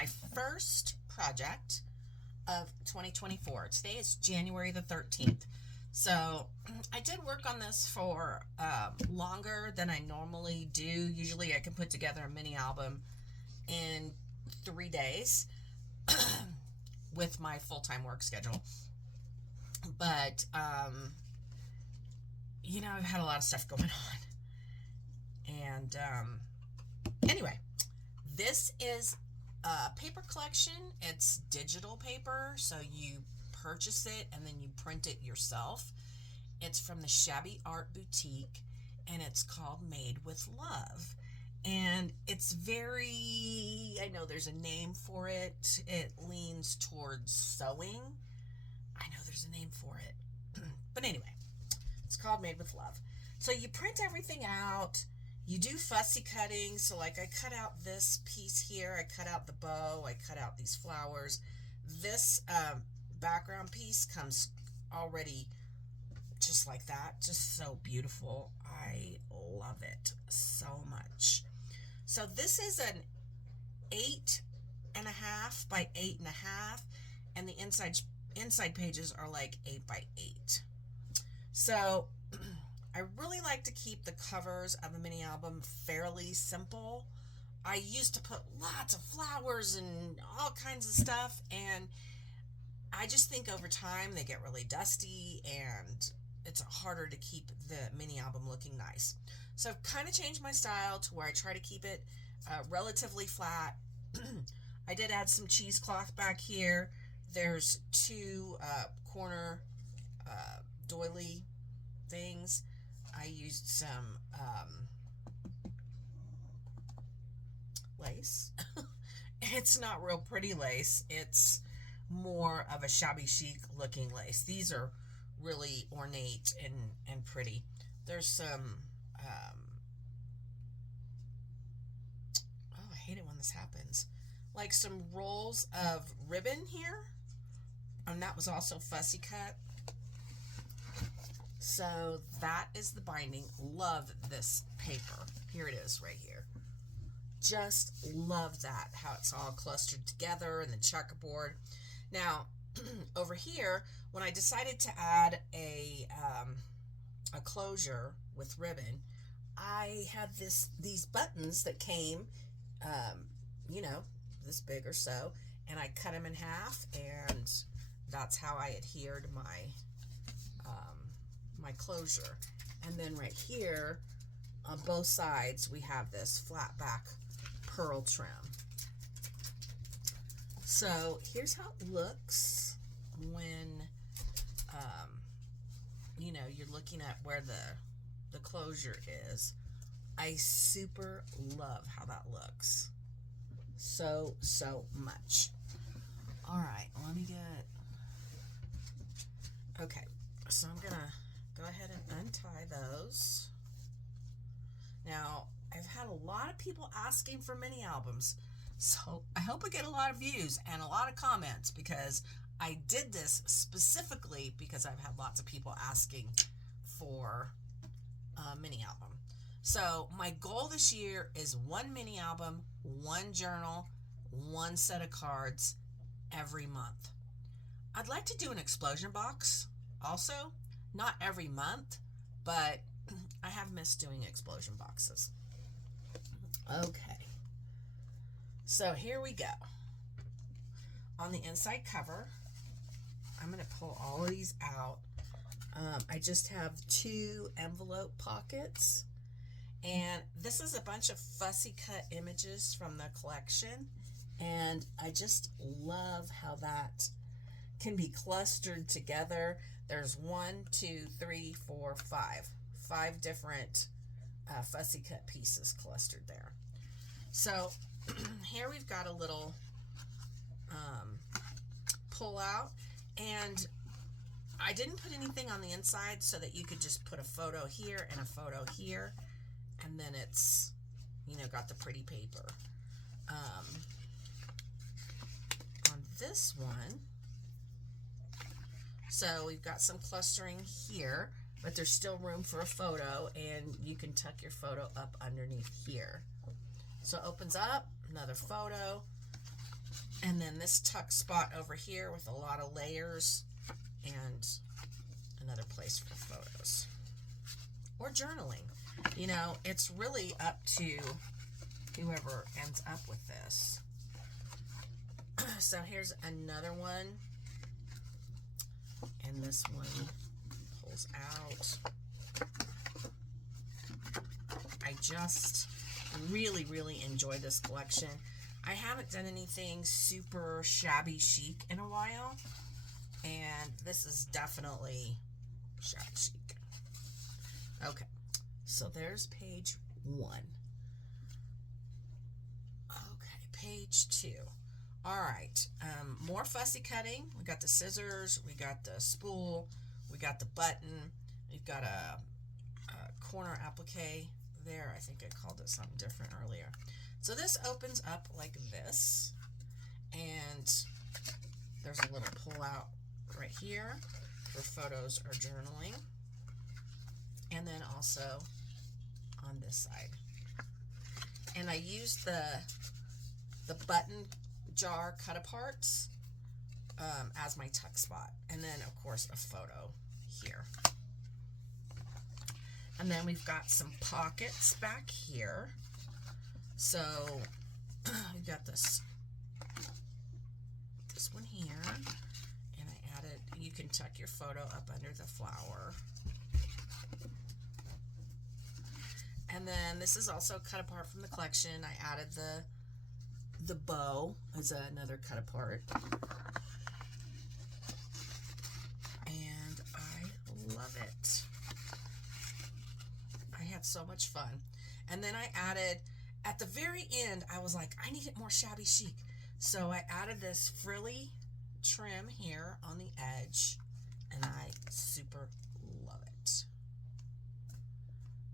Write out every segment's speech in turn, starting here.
my first project of 2024. Today is January the 13th. So I did work on this for longer than I normally do. Usually I can put together a mini album in 3 days with my full-time work schedule. But, I've had a lot of stuff going on. And anyway, this is a paper collection. It's digital paper, so you purchase it and then you print it yourself. It's from the Shabby Art Boutique, and it's called Made with Love. And it's very, I know there's a name for it. It leans towards sewing. I know there's a name for it. But anyway, it's called Made with Love. So you print everything out. You do fussy cutting. So like I cut out this piece here. I cut out the bow. I cut out these flowers. This background piece comes already just like that. Just so beautiful. I love it so much. So this is an 8.5 by 8.5, and the inside pages are like 8 by 8. So I really like to keep the covers of a mini album fairly simple. I used to put lots of flowers and all kinds of stuff, and I just think over time they get really dusty and it's harder to keep the mini album looking nice. So I've kind of changed my style to where I try to keep it relatively flat. I did add some cheesecloth back here. There's two corner doily things. I used some lace. It's not real pretty lace. It's more of a shabby chic looking lace. These are really ornate and pretty. There's some I hate it when this happens, like some rolls of ribbon here, and that was also fussy cut. So that is the binding. Love this paper. Here it is right here. Just love that, how it's all clustered together and the checkerboard. Now over here, when I decided to add a closure with ribbon, I had these buttons that came this big or so, and I cut them in half, and that's how I adhered my my closure. And then right here on both sides we have this flat back pearl trim. So here's how it looks when you're looking at where the closure is. I super love how that looks. So much. All right, let me get... Okay, so I'm gonna go ahead and untie those. Now, I've had a lot of people asking for mini albums, so I hope I get a lot of views and a lot of comments, because I did this specifically because I've had lots of people asking for a mini album. So my goal this year is one mini album, one journal, one set of cards every month. I'd like to do an explosion box also, not every month, but I have missed doing explosion boxes. Okay, so here we go. On the inside cover, I'm going to pull all of these out. I just have 2 envelope pockets, and this is a bunch of fussy cut images from the collection, and I just love how that can be clustered together. There's 1, 2, 3, 4, 5 different fussy cut pieces clustered there. So here we've got a little pull out, and I didn't put anything on the inside so that you could just put a photo here and a photo here, and then it's got the pretty paper. On this one, so we've got some clustering here, but there's still room for a photo, and you can tuck your photo up underneath here. So it opens up, another photo, And then this tuck spot over here with a lot of layers and another place for photos or journaling. You know, it's really up to whoever ends up with this. So here's another one. And this one pulls out. I just really, really enjoy this collection. I haven't done anything super shabby chic in a while, and this is definitely shabby chic. Okay, so there's page 1. Okay, page 2. All right, more fussy cutting. We got the scissors, we got the spool, we got the button, we've got a corner applique there. I think I called it something different earlier. So this opens up like this, and there's a little pull out right here for photos or journaling, and then also on this side. And I used the button jar cut aparts as my tuck spot, and then of course a photo here. And then we've got some pockets back here. So we've got this one here, and I added, you can tuck your photo up under the flower. And then this is also cut apart from the collection. I added the bow as another cut apart. And I love it. I had so much fun. And then I added, at the very end, I was like, I need it more shabby chic. So I added this frilly trim here on the edge, and I super love it.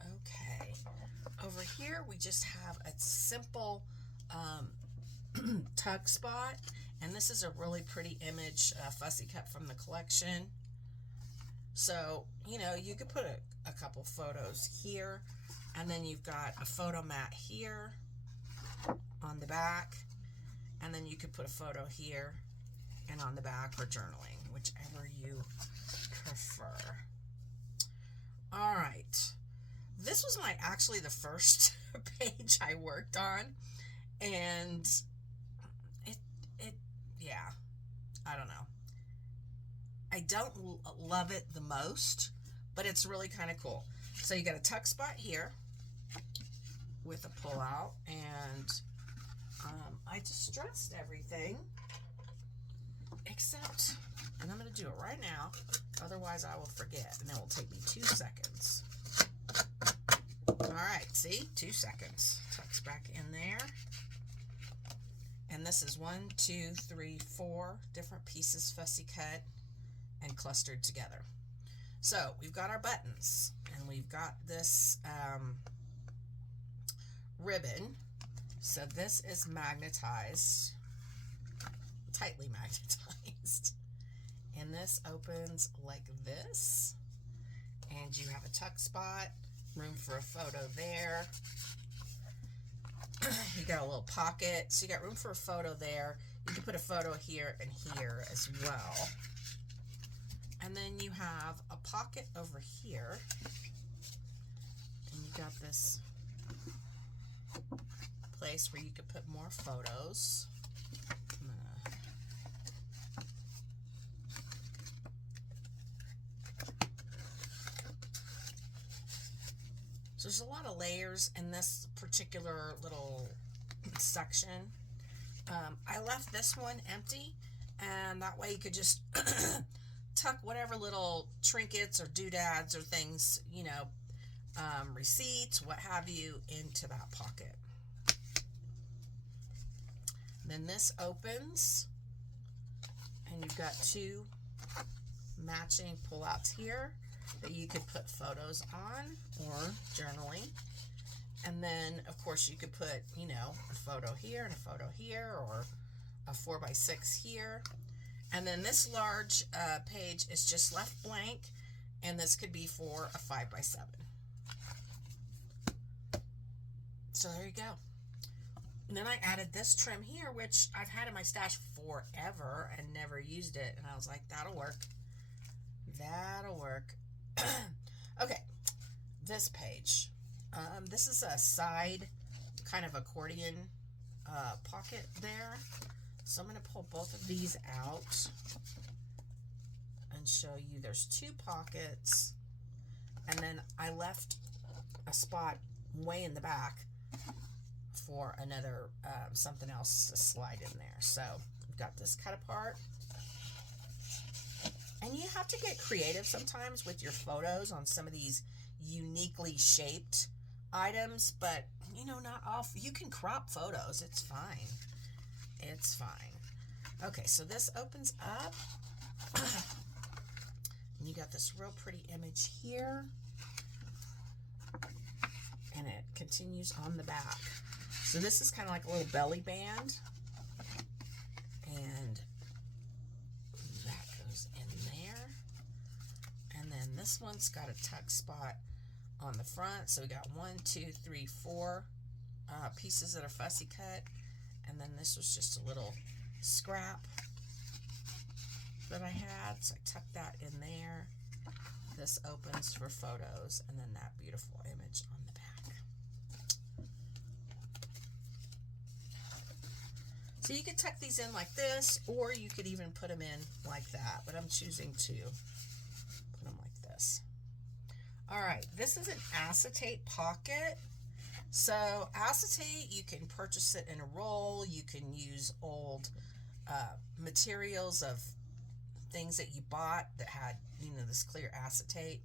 Okay. Over here, we just have a simple tuck spot, and this is a really pretty image, fussy cut from the collection. So, you know, you could put a couple photos here, and then you've got a photo mat here on the back, and then you could put a photo here and on the back for journaling, whichever you prefer. All right. This was actually the first page I worked on, and yeah, I don't know. I don't love it the most, but it's really kind of cool. So you got a tuck spot here with a pull out, and I distressed everything except, and I'm going to do it right now, otherwise I will forget, and it will take me 2 seconds. All right, see, 2 seconds. Tucks back in there. And this is 1, 2, 3, 4 different pieces fussy cut and clustered together. So we've got our buttons, and we've got this ribbon. So this is magnetized, tightly magnetized. And this opens like this. And you have a tuck spot, room for a photo there. You got a little pocket, so you got room for a photo there. You can put a photo here and here as well. And then you have a pocket over here, and you got this place where you could put more photos. So there's a lot of layers in this particular little section. I left this one empty, and that way you could just tuck whatever little trinkets or doodads or things, you know, receipts, what have you, into that pocket. Then this opens, and you've got 2 matching pull-outs here that you could put photos on or journaling. And then, of course, you could put, you know, a photo here and a photo here, or a 4x6 here. And then this large page is just left blank, and this could be for a 5x7. So there you go. And then I added this trim here, which I've had in my stash forever and never used it. And I was like, that'll work. That'll work. Okay, this page. This is a side kind of accordion pocket there. So I'm going to pull both of these out and show you there's two pockets. And then I left a spot way in the back for another something else to slide in there. So we've got this cut apart. And you have to get creative sometimes with your photos on some of these uniquely shaped items, but you know, not all, you can crop photos. It's fine. It's fine. Okay, so this opens up. And you got this real pretty image here. And it continues on the back. So this is kind of like a little belly band. And that goes in there. And then this one's got a tuck spot on the front. So we got 1, 2, 3, 4 pieces that are fussy cut. And then this was just a little scrap that I had. So I tucked that in there. This opens for photos. And then that beautiful image on the back. So you could tuck these in like this, or you could even put them in like that. But I'm choosing to put them like this. All right, this is an acetate pocket. So acetate, you can purchase it in a roll. You can use old materials of things that you bought that had, you know, this clear acetate.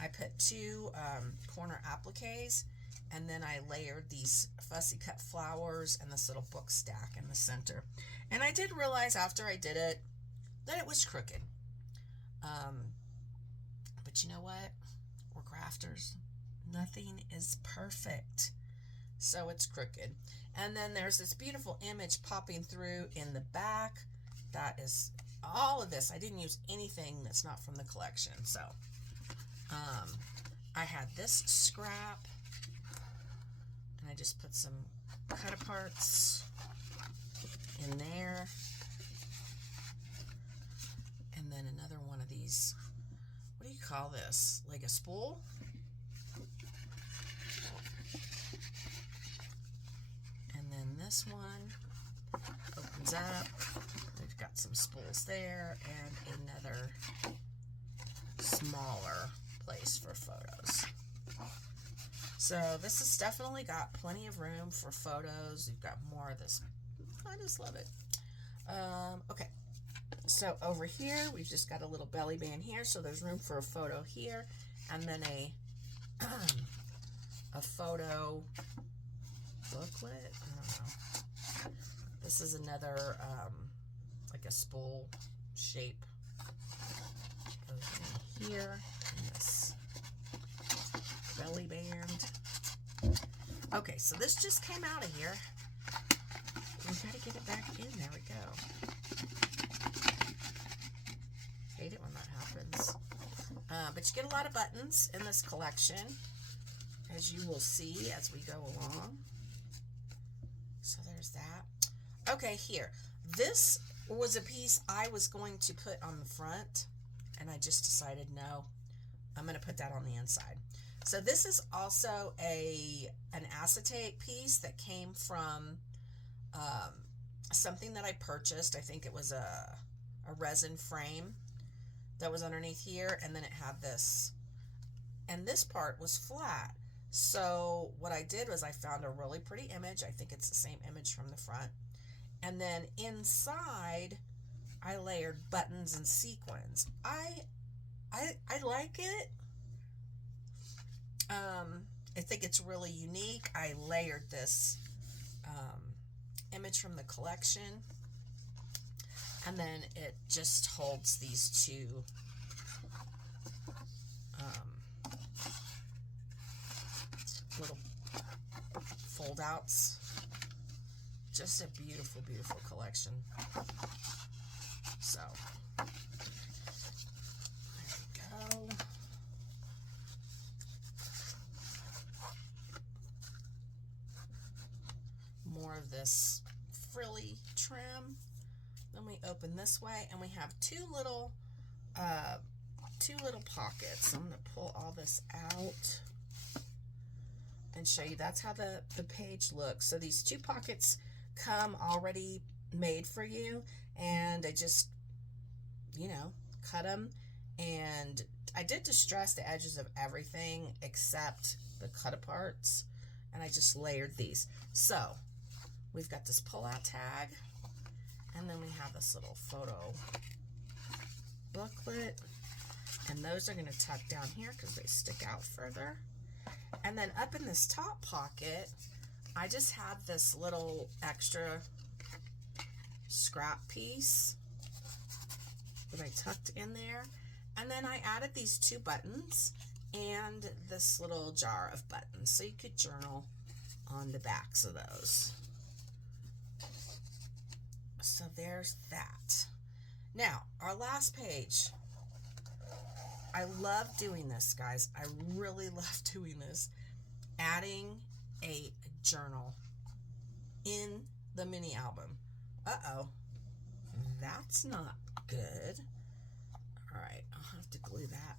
I put 2 corner appliques, and then I layered these fussy cut flowers and this little book stack in the center. And I did realize after I did it that it was crooked. But you know what? We're crafters. Nothing is perfect. So it's crooked. And then there's this beautiful image popping through in the back. That is all of this. I didn't use anything that's not from the collection. So I had this scrap. And I just put some cut aparts in there. And then another one of these. What do you call this? Like a spool? And then this one opens up. We've got some spools there and another smaller place for photos. So this has definitely got plenty of room for photos. You've got more of this. I just love it. Okay. So over here, we've just got a little belly band here. So there's room for a photo here. And then a photo booklet. I don't know. This is another, like a spool shape. Goes in here. And this belly band. Okay, so this just came out of here. We've got to get it back in. There we go. Hate it when that happens. But you get a lot of buttons in this collection, as you will see as we go along. So there's that. Okay, here. This was a piece I was going to put on the front, and I just decided no, I'm going to put that on the inside. So this is also an acetate piece that came from something that I purchased. I think it was a resin frame that was underneath here, and then it had this, and this part was flat. So what I did was I found a really pretty image. I think it's the same image from the front, and then inside I layered buttons and sequins. I like it. I think it's really unique. I layered this image from the collection, and then it just holds these 2 little fold outs. Just a beautiful, beautiful collection. So there we go. More of this frilly trim. Then we open this way, and we have two little pockets. I'm going to pull all this out and show you. That's how the page looks. So these two pockets come already made for you, and I just, you know, cut them. And I did distress the edges of everything except the cut aparts, and I just layered these. So we've got this pull-out tag, and then we have this little photo booklet, and those are going to tuck down here because they stick out further. And then up in this top pocket, I just have this little extra scrap piece that I tucked in there. And then I added these two buttons and this little jar of buttons, so you could journal on the backs of those. So there's that. Now, our last page. I love doing this, guys. I really love doing this. Adding a journal in the mini album. Uh-oh. That's not good. All right, I'll have to glue that.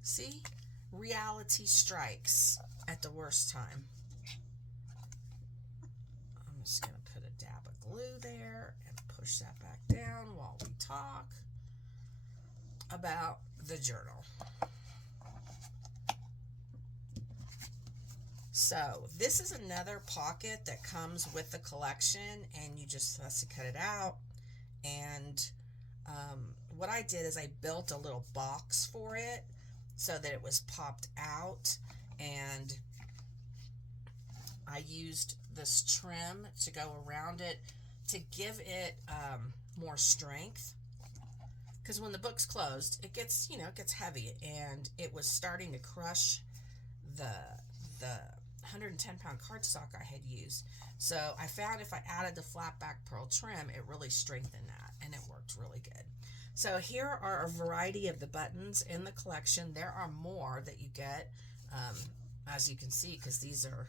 See? Reality strikes at the worst time. I'm just going to put a dab of glue there and push that back down while we talk about the journal. So this is another pocket that comes with the collection, and you just have to cut it out. And what I did is I built a little box for it so that it was popped out, and I used this trim to go around it to give it more strength, because when the book's closed, it gets, you know, it gets heavy, and it was starting to crush the 110-pound cardstock I had used. So I found if I added the flat back pearl trim, it really strengthened that, and it worked really good. So here are a variety of the buttons in the collection. There are more that you get, as you can see, because these are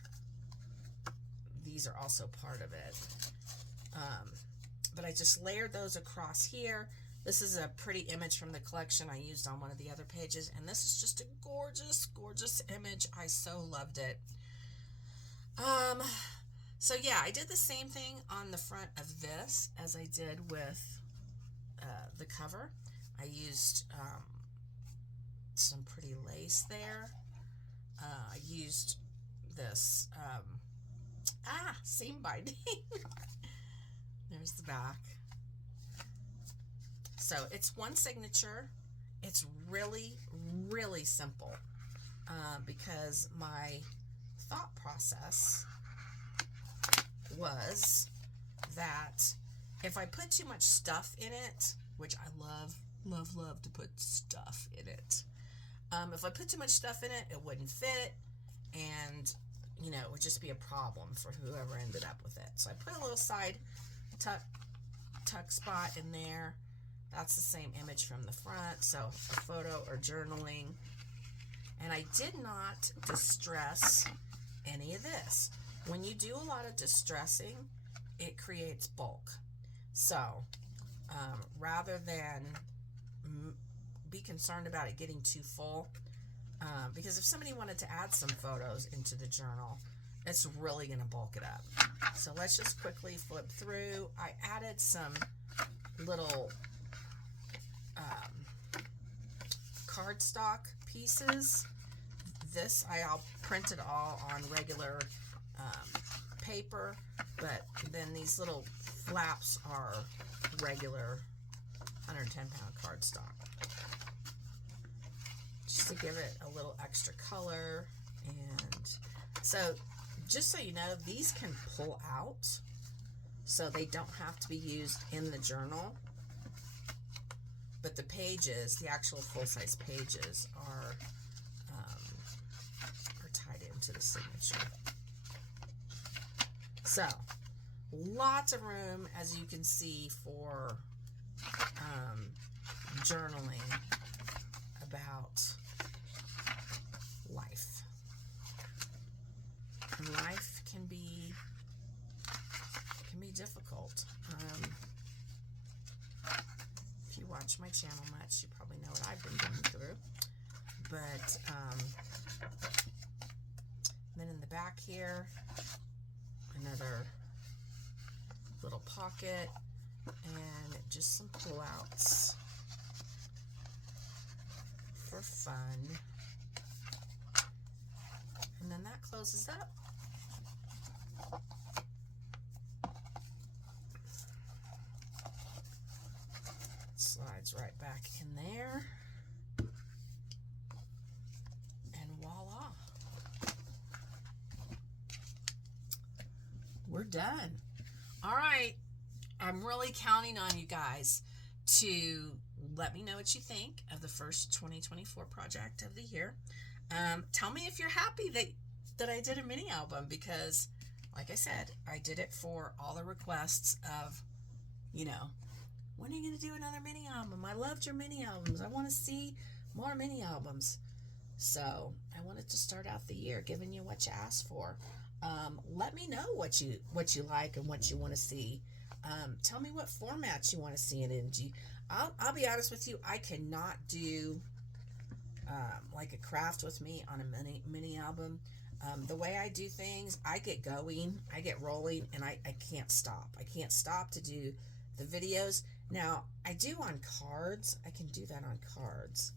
also part of it. But I just layered those across here. This is a pretty image from the collection I used on one of the other pages, and this is just a gorgeous, gorgeous image. I so loved it. So yeah, I did the same thing on the front of this as I did with the cover. I used some pretty lace there. I used this seam binding. There's the back. So it's one signature. It's really, really simple because my thought process was that if I put too much stuff in it, which I love to put stuff in it. If I put too much stuff in it, it wouldn't fit, and, you know, it would just be a problem for whoever ended up with it. So I put a little side tuck spot in there. That's the same image from the front, so a photo or journaling. And I did not distress any of this. When you do a lot of distressing, it creates bulk. So rather than be concerned about it getting too full, because if somebody wanted to add some photos into the journal, it's really going to bulk it up. So let's just quickly flip through. I added some little cardstock pieces. This I'll print it all on regular paper, but then these little flaps are regular 110-pound cardstock, just to give it a little extra color. And so just so you know, these can pull out, so they don't have to be used in the journal. But the pages, the actual full-size pages, are tied into the signature. So, lots of room, as you can see, for journaling about life. And life can be difficult. If you watch my channel much, you probably know what I've been going through. But then in the back here, another little pocket and just some pullouts for fun. And then that closes up. Slides right back in there. And voila. We're done. All right. I'm really counting on you guys to let me know what you think of the first 2024 project of the year. Tell me if you're happy that I did a mini album, because like I said, I did it for all the requests of, you know, when are you going to do another mini album? I loved your mini albums. I want to see more mini albums. So I wanted to start out the year giving you what you asked for. Let me know what you like and what you want to see. Tell me what formats you want to see it in. I'll be honest with you, I cannot do like a craft with me on a mini album. The way I do things, I get going, I get rolling, and I can't stop. I can't stop to do the videos. Now, I do on cards. I can do that on cards.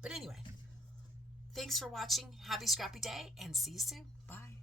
But anyway, thanks for watching. Happy scrappy day, and see you soon. Bye.